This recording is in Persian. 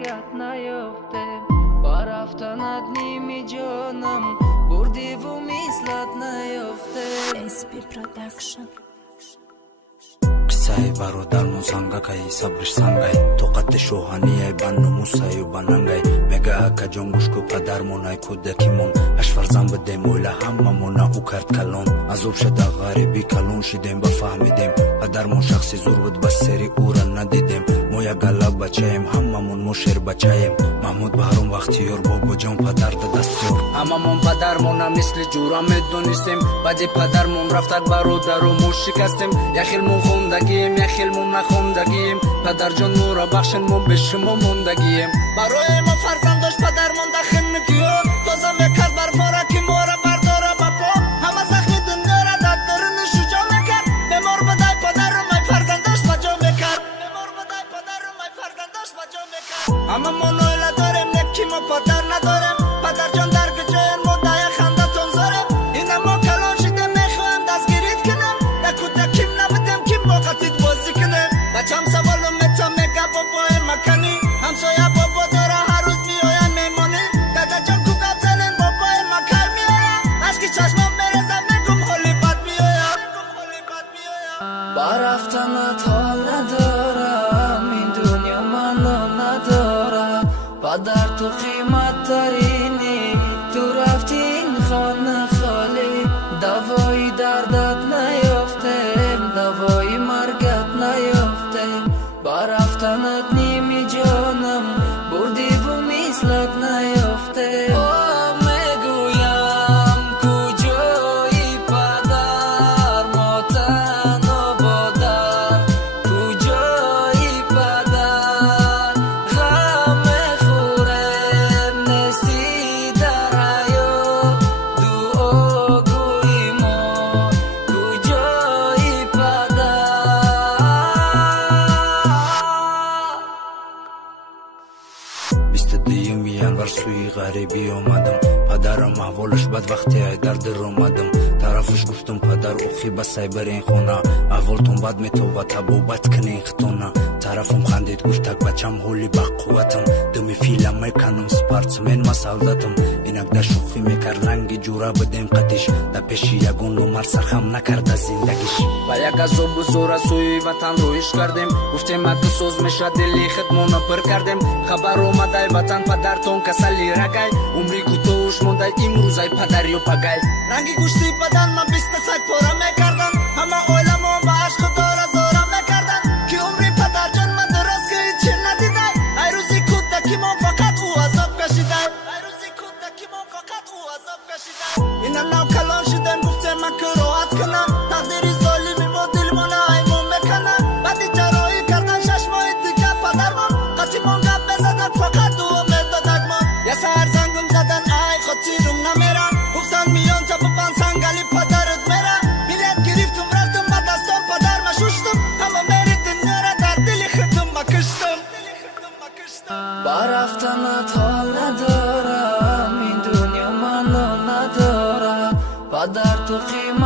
مرگت نیافتم برفتن ادنیم جانم بردی و مثلت نیافتم SP Production Qisai barodarmon sangakai sabrish sangai toqat shohaniyai bannu musayu banangai mega akajon gushku padarmonai kudakimon ashfarzan bedem oila hammamona ukart kalon azub shada gharibi kalon shidem ba fahmidem padarmon shakhsi zurud baseri uran nadidem moya galab bachayem hammamon musher bachayem mahmud baharon vaqtiyor bobojon padar da dastyor hammamon padarmona misli jura medonistem badi padarmon raftak barodaro mushikastem yaxilmon خوندگیم یا خیلمون نخوندگیم پدر جان مورا بخشن ما به شما موندگیم برای ما فرزنداش پدر مونده خیمگیو تازه میکرد بر فارا که مورا برداره بپا همه زخمی دنیا را در درون شجا میکرد بمار بدای پدر رو مای فرزنداش بجا میکرد بمار بدای پدر رو مای فرزنداش بجا میکرد همه ما نویله داریم نکی ما پدر نداریم پدر جان در گجاین ما دای خنده تونزاریم اینه ما کلان شده میخوایم دستگیرید کنم نکودکیم نبودیم کیم وقتید بازی کنیم بچم سوالو میتم میگه بابای مکنی همسایه بابا داره هر روز میاین میمانی دادا جان کوکب زنین بابای مکر میایم اشکی چشمم میرزم میگم حالی بد میایم برفتنت حال ندارم این دنیا منو ندارد پدر تو قیمت ترینی تو رفتی این خانه خالی دوایی دردت نیافتم دوایی مرگت نیافتم برفتنت نیمی جانم بردی و مثلت نیافتم میگویم کجایی پدر ماتن و بادر کجایی پدر غم خورم نستی در حیات دعا گوی ما کجایی پدر بیستدیم январ سوی غریبی اومدم پدرم احوالش بد وقتی در در اومدم طرفش گفتم پدر اوخی بسای برین خونه احوالتون بد میتو و تبوبت کنین خطونه طرفم خندید گفت تک بچم هولی با قوتم دمی فیلم میکنم سپارتسمن ما سعودتم اینک در شوخی میکر رنگی جورا بدیم قدیش در پیشی یگون نمر سرخم نکرد از زندگیش و یک از بزرگ سوی وطن رویش کردیم گفتیم اگه سوز میشه دلی خدمونو پر کردیم خبر اومده وطن پدرتون کسلی رگای عمری کوتاهش مونده امروزای پدر یا پگای رنگی گوشتی بدن من 20 سگ پاره میکردن همه عالمو با عشق داره زاره میکردن که عمری پدر جان من درست که هیچی ندیده ای روزی کودکی ما فقط او عذاب کشیده ای روزی کودکی ما فقط او عذاب کشیده اینم نو کلان شدن گفته من که راحت کنم تقدیری ظالمی با دل من ایمون میکنم بعدی جراحی کردن 6 ماه دیگه پدرمان قطیمون گپ بزدن فقط او میدادک ما یه سهر زنگم زدن ای خطیرم نمیرن گفتن میان تا ببن سنگلی پدرت میره بیلیت گرفتم رفتم با دستم پدر مشوشتم همه میری دنیا را در دلی خودم بکشتم برفتنت حال ندارم این دنیا منو ندارد پدر تو قیمت